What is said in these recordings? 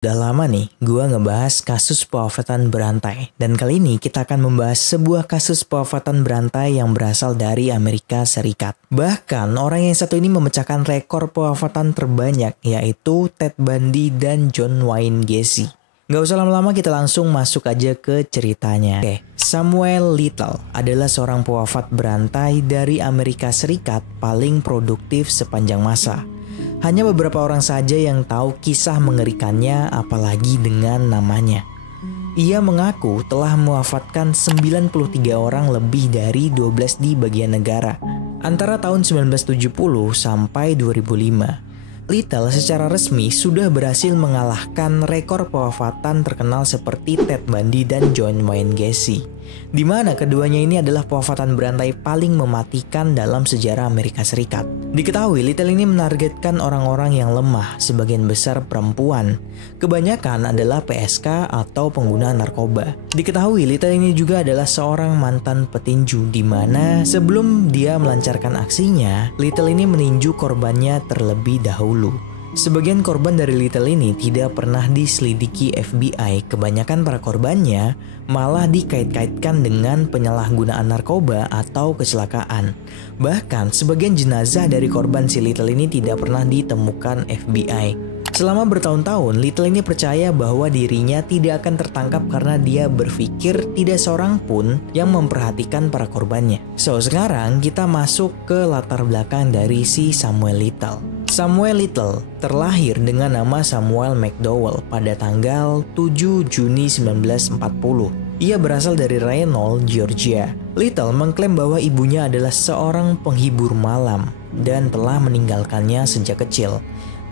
Udah lama nih, gue ngebahas kasus pewafatan berantai. Dan kali ini kita akan membahas sebuah kasus pewafatan berantai yang berasal dari Amerika Serikat. Bahkan orang yang satu ini memecahkan rekor pewafatan terbanyak, yaitu Ted Bundy dan John Wayne Gacy. Gak usah lama-lama, kita langsung masuk aja ke ceritanya. Oke, Samuel Little adalah seorang pewafat berantai dari Amerika Serikat paling produktif sepanjang masa. Hanya beberapa orang saja yang tahu kisah mengerikannya, apalagi dengan namanya. Ia mengaku telah mewafatkan 93 orang lebih dari 12 di bagian negara antara tahun 1970 sampai 2005. Little secara resmi sudah berhasil mengalahkan rekor pewafatan terkenal seperti Ted Bundy dan John Wayne Gacy, di mana keduanya ini adalah pewafatan berantai paling mematikan dalam sejarah Amerika Serikat. Diketahui Little ini menargetkan orang-orang yang lemah, sebagian besar perempuan. Kebanyakan adalah PSK atau pengguna narkoba. Diketahui Little ini juga adalah seorang mantan petinju, di mana sebelum dia melancarkan aksinya, Little ini meninju korbannya terlebih dahulu. Sebagian korban dari Little ini tidak pernah diselidiki FBI. Kebanyakan para korbannya malah dikait-kaitkan dengan penyalahgunaan narkoba atau kecelakaan. Bahkan sebagian jenazah dari korban si Little ini tidak pernah ditemukan FBI. Selama bertahun-tahun, Little ini percaya bahwa dirinya tidak akan tertangkap karena dia berpikir tidak seorang pun yang memperhatikan para korbannya. So, sekarang kita masuk ke latar belakang dari si Samuel Little. Samuel Little terlahir dengan nama Samuel McDowell pada tanggal 7 Juni 1940. Ia berasal dari Reynolds, Georgia. Little mengklaim bahwa ibunya adalah seorang penghibur malam dan telah meninggalkannya sejak kecil.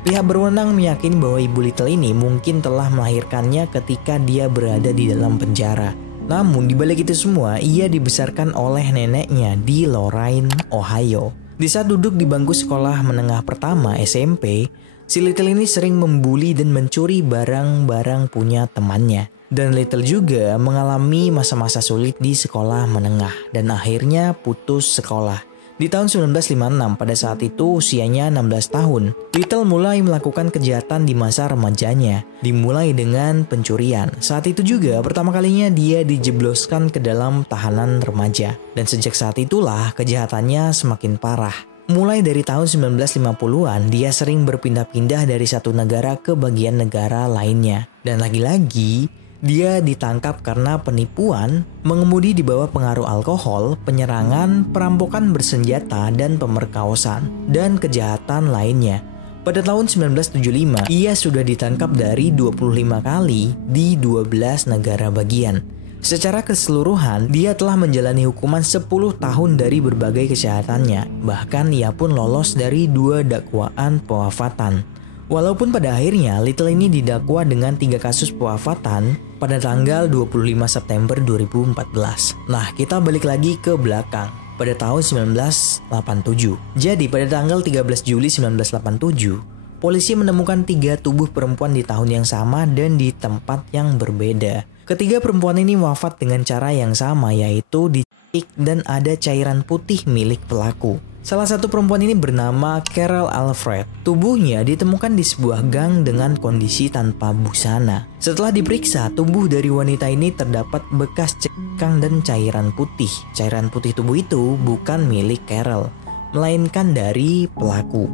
Pihak berwenang meyakini bahwa ibu Little ini mungkin telah melahirkannya ketika dia berada di dalam penjara. Namun di balik itu semua, ia dibesarkan oleh neneknya di Lorain, Ohio. Di saat duduk di bangku sekolah menengah pertama SMP, si Little ini sering membuli dan mencuri barang-barang punya temannya. Dan Little juga mengalami masa-masa sulit di sekolah menengah dan akhirnya putus sekolah. Di tahun 1956, pada saat itu usianya 16 tahun, Little mulai melakukan kejahatan di masa remajanya, dimulai dengan pencurian. Saat itu juga pertama kalinya dia dijebloskan ke dalam tahanan remaja. Dan sejak saat itulah kejahatannya semakin parah. Mulai dari tahun 1950-an, dia sering berpindah-pindah dari satu negara ke bagian negara lainnya. Dan lagi-lagi, dia ditangkap karena penipuan, mengemudi di bawah pengaruh alkohol, penyerangan, perampokan bersenjata, dan pemerkosaan, dan kejahatan lainnya. Pada tahun 1975, ia sudah ditangkap dari 25 kali di 12 negara bagian. Secara keseluruhan, dia telah menjalani hukuman 10 tahun dari berbagai kejahatannya. Bahkan ia pun lolos dari 2 dakwaan pewafatan. Walaupun pada akhirnya Little ini didakwa dengan 3 kasus pewafatan pada tanggal 25 September 2014. Nah, kita balik lagi ke belakang pada tahun 1987. Jadi pada tanggal 13 Juli 1987, polisi menemukan 3 tubuh perempuan di tahun yang sama dan di tempat yang berbeda. Ketiga perempuan ini wafat dengan cara yang sama, yaitu dicekik dan ada cairan putih milik pelaku. Salah satu perempuan ini bernama Carol Alfred. Tubuhnya ditemukan di sebuah gang dengan kondisi tanpa busana. Setelah diperiksa, tubuh dari wanita ini terdapat bekas cekang dan cairan putih. Cairan putih tubuh itu bukan milik Carol, melainkan dari pelaku.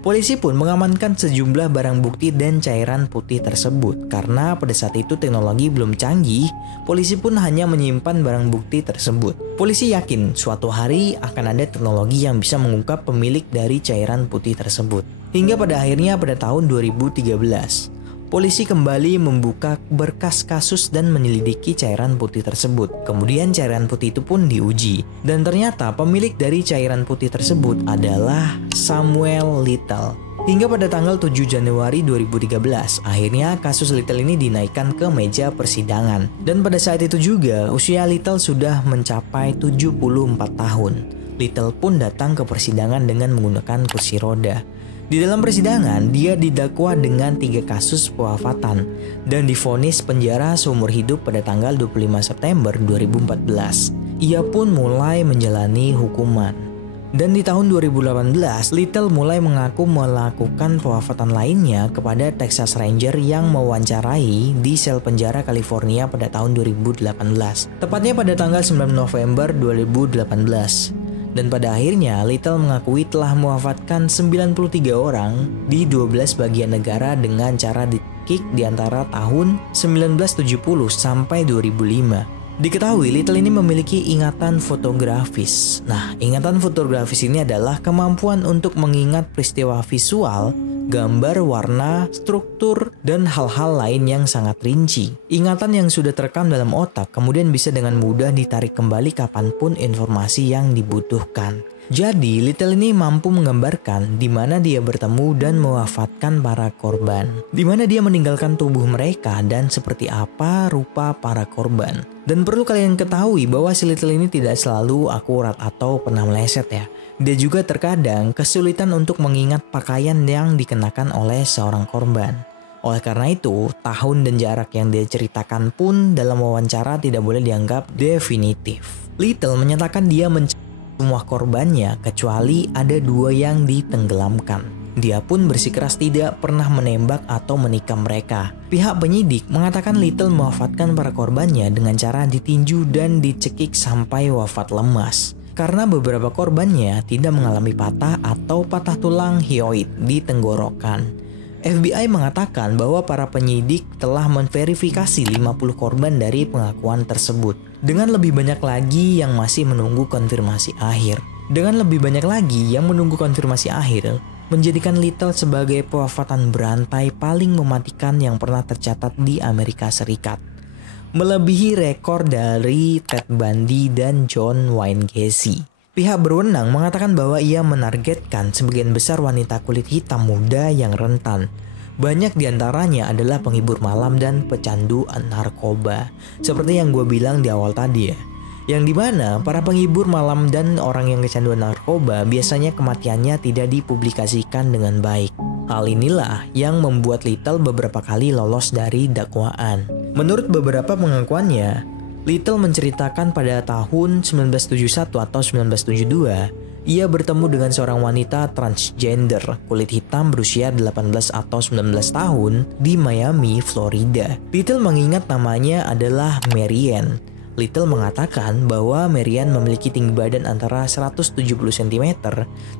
Polisi pun mengamankan sejumlah barang bukti dan cairan putih tersebut. Karena pada saat itu teknologi belum canggih, polisi pun hanya menyimpan barang bukti tersebut. Polisi yakin suatu hari akan ada teknologi yang bisa mengungkap pemilik dari cairan putih tersebut. Hingga pada akhirnya pada tahun 2013, polisi kembali membuka berkas kasus dan menyelidiki cairan putih tersebut. Kemudian cairan putih itu pun diuji. Dan ternyata pemilik dari cairan putih tersebut adalah Samuel Little. Hingga pada tanggal 7 Januari 2013, akhirnya kasus Little ini dinaikkan ke meja persidangan. Dan pada saat itu juga, usia Little sudah mencapai 74 tahun. Little pun datang ke persidangan dengan menggunakan kursi roda. Di dalam persidangan, dia didakwa dengan 3 kasus pewafatan dan divonis penjara seumur hidup pada tanggal 25 September 2014. Ia pun mulai menjalani hukuman. Dan di tahun 2018, Little mulai mengaku melakukan pewafatan lainnya kepada Texas Ranger yang mewawancarai di sel penjara California pada tahun 2018. Tepatnya pada tanggal 9 November 2018. Dan pada akhirnya, Little mengakui telah mewafatkan 93 orang di 12 bagian negara dengan cara dicekik di antara tahun 1970 sampai 2005. Diketahui Little ini memiliki ingatan fotografis. Nah, ingatan fotografis ini adalah kemampuan untuk mengingat peristiwa visual, gambar, warna, struktur, dan hal-hal lain yang sangat rinci. Ingatan yang sudah terekam dalam otak kemudian bisa dengan mudah ditarik kembali kapanpun informasi yang dibutuhkan. Jadi, Little ini mampu menggambarkan di mana dia bertemu dan mewafatkan para korban, di mana dia meninggalkan tubuh mereka dan seperti apa rupa para korban. Dan perlu kalian ketahui bahwa si Little ini tidak selalu akurat atau pernah meleset ya. Dia juga terkadang kesulitan untuk mengingat pakaian yang dikenakan oleh seorang korban. Oleh karena itu, tahun dan jarak yang dia ceritakan pun dalam wawancara tidak boleh dianggap definitif. Little menyatakan dia semua korbannya kecuali ada 2 yang ditenggelamkan. Dia pun bersikeras tidak pernah menembak atau menikam mereka. Pihak penyidik mengatakan Little mewafatkan para korbannya dengan cara ditinju dan dicekik sampai wafat lemas. Karena beberapa korbannya tidak mengalami patah atau patah tulang hyoid di tenggorokan. FBI mengatakan bahwa para penyidik telah memverifikasi 50 korban dari pengakuan tersebut. Dengan lebih banyak lagi yang masih menunggu konfirmasi akhir. Dengan lebih banyak lagi yang menunggu konfirmasi akhir, menjadikan Little sebagai pewafatan berantai paling mematikan yang pernah tercatat di Amerika Serikat. Melebihi rekor dari Ted Bundy dan John Wayne Gacy. Pihak berwenang mengatakan bahwa ia menargetkan sebagian besar wanita kulit hitam muda yang rentan. Banyak diantaranya adalah penghibur malam dan pecandu narkoba. Seperti yang gue bilang di awal tadi ya. Yang dimana para penghibur malam dan orang yang kecanduan narkoba biasanya kematiannya tidak dipublikasikan dengan baik. Hal inilah yang membuat Little beberapa kali lolos dari dakwaan. Menurut beberapa pengakuannya, Little menceritakan pada tahun 1971 atau 1972, ia bertemu dengan seorang wanita transgender kulit hitam berusia 18 atau 19 tahun di Miami, Florida. Little mengingat namanya adalah Marianne. Little mengatakan bahwa Marianne memiliki tinggi badan antara 170 cm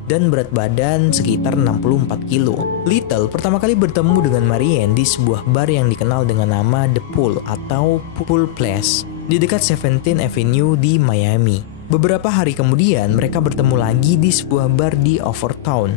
dan berat badan sekitar 64 kilo. Little pertama kali bertemu dengan Marianne di sebuah bar yang dikenal dengan nama The Pool atau Pool Place di dekat 17th Avenue di Miami. Beberapa hari kemudian mereka bertemu lagi di sebuah bar di Overtown,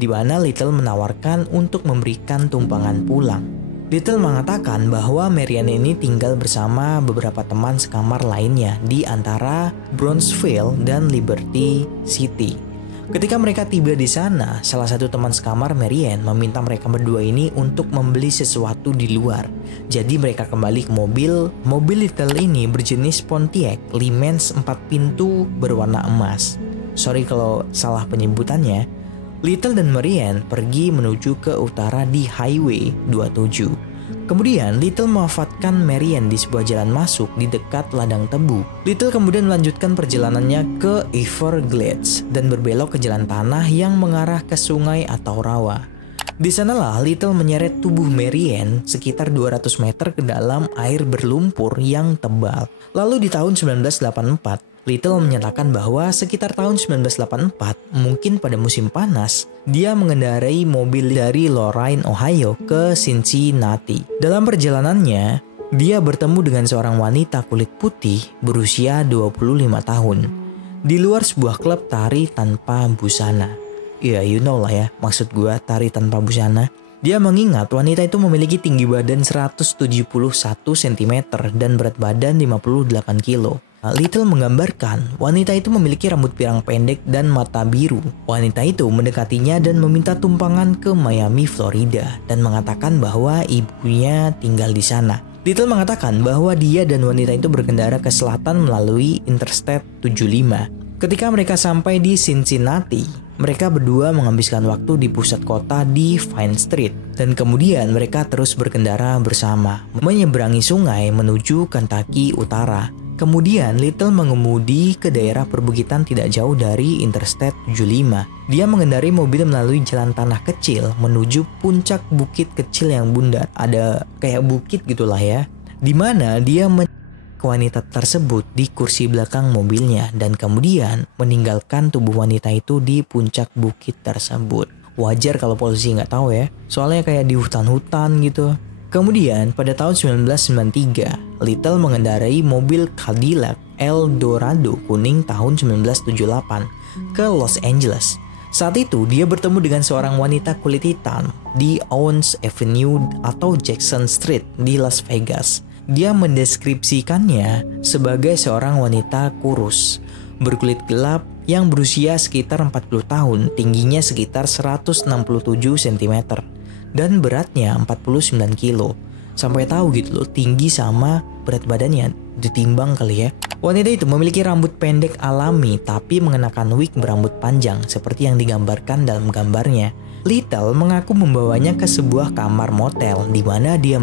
di mana Little menawarkan untuk memberikan tumpangan pulang. Little mengatakan bahwa Marianne ini tinggal bersama beberapa teman sekamar lainnya di antara Brownsville dan Liberty City. Ketika mereka tiba di sana, salah satu teman sekamar Marianne meminta mereka berdua ini untuk membeli sesuatu di luar. Jadi mereka kembali ke mobil. Mobil Little ini berjenis Pontiac Limens 4 pintu berwarna emas. Sorry kalau salah penyebutannya. Little dan Marianne pergi menuju ke utara di Highway 27. Kemudian Little mewafatkan Marianne di sebuah jalan masuk di dekat ladang tebu. Little kemudian melanjutkan perjalanannya ke Everglades dan berbelok ke jalan tanah yang mengarah ke sungai atau rawa. Di sanalah Little menyeret tubuh Marianne sekitar 200 meter ke dalam air berlumpur yang tebal. Lalu di tahun 1984, Little menyatakan bahwa sekitar tahun 1984, mungkin pada musim panas, dia mengendarai mobil dari Lorain, Ohio ke Cincinnati. Dalam perjalanannya, dia bertemu dengan seorang wanita kulit putih berusia 25 tahun di luar sebuah klub tari tanpa busana. Ya, you know lah ya, maksud gue tari tanpa busana. Dia mengingat wanita itu memiliki tinggi badan 171 cm dan berat badan 58 kilo. Little menggambarkan wanita itu memiliki rambut pirang pendek dan mata biru. Wanita itu mendekatinya dan meminta tumpangan ke Miami, Florida dan mengatakan bahwa ibunya tinggal di sana. Little mengatakan bahwa dia dan wanita itu berkendara ke selatan melalui Interstate 75. Ketika mereka sampai di Cincinnati, mereka berdua menghabiskan waktu di pusat kota di Vine Street dan kemudian mereka terus berkendara bersama menyeberangi sungai menuju Kentucky Utara. Kemudian Little mengemudi ke daerah perbukitan tidak jauh dari Interstate 75. Dia mengendarai mobil melalui jalan tanah kecil menuju puncak bukit kecil yang bundar. Ada kayak bukit gitulah ya. Di mana dia wanita tersebut di kursi belakang mobilnya dan kemudian meninggalkan tubuh wanita itu di puncak bukit tersebut. Wajar kalau polisi nggak tahu ya, soalnya kayak di hutan-hutan gitu. Kemudian pada tahun 1993, Little mengendarai mobil Cadillac Eldorado kuning tahun 1978 ke Los Angeles. Saat itu dia bertemu dengan seorang wanita kulit hitam di Owens Avenue atau Jackson Street di Las Vegas. Dia mendeskripsikannya sebagai seorang wanita kurus, berkulit gelap yang berusia sekitar 40 tahun, tingginya sekitar 167 cm. Dan beratnya 49 kilo. Sampai tahu gitu loh tinggi sama berat badannya ditimbang kali ya. Wanita itu memiliki rambut pendek alami tapi mengenakan wig berambut panjang seperti yang digambarkan dalam gambarnya. Little mengaku membawanya ke sebuah kamar motel di mana dia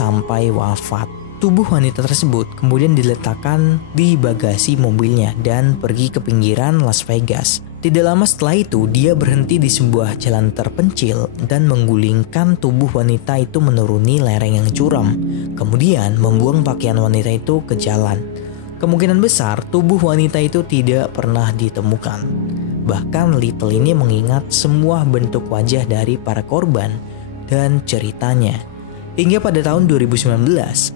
sampai wafat. Tubuh wanita tersebut kemudian diletakkan di bagasi mobilnya dan pergi ke pinggiran Las Vegas. Tidak lama setelah itu, dia berhenti di sebuah jalan terpencil dan menggulingkan tubuh wanita itu menuruni lereng yang curam. Kemudian membuang pakaian wanita itu ke jalan. Kemungkinan besar tubuh wanita itu tidak pernah ditemukan. Bahkan Little ini mengingat semua bentuk wajah dari para korban dan ceritanya. Hingga pada tahun 2019,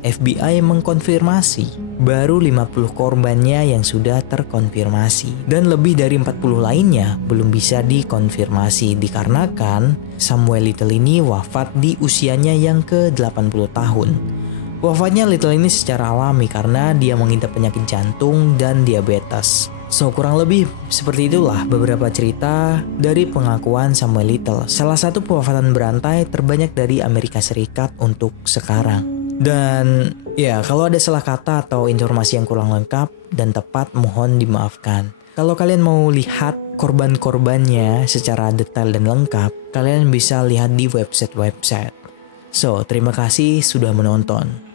FBI mengkonfirmasi baru 50 korbannya yang sudah terkonfirmasi. Dan lebih dari 40 lainnya belum bisa dikonfirmasi dikarenakan Samuel Little ini wafat di usianya yang ke-80 tahun. Wafatnya Little ini secara alami karena dia mengidap penyakit jantung dan diabetes. So kurang lebih seperti itulah beberapa cerita dari pengakuan Samuel Little, salah satu pewafatan berantai terbanyak dari Amerika Serikat untuk sekarang. Dan ya kalau ada salah kata atau informasi yang kurang lengkap dan tepat mohon dimaafkan. Kalau kalian mau lihat korban-korbannya secara detail dan lengkap, kalian bisa lihat di website-website. So terima kasih sudah menonton.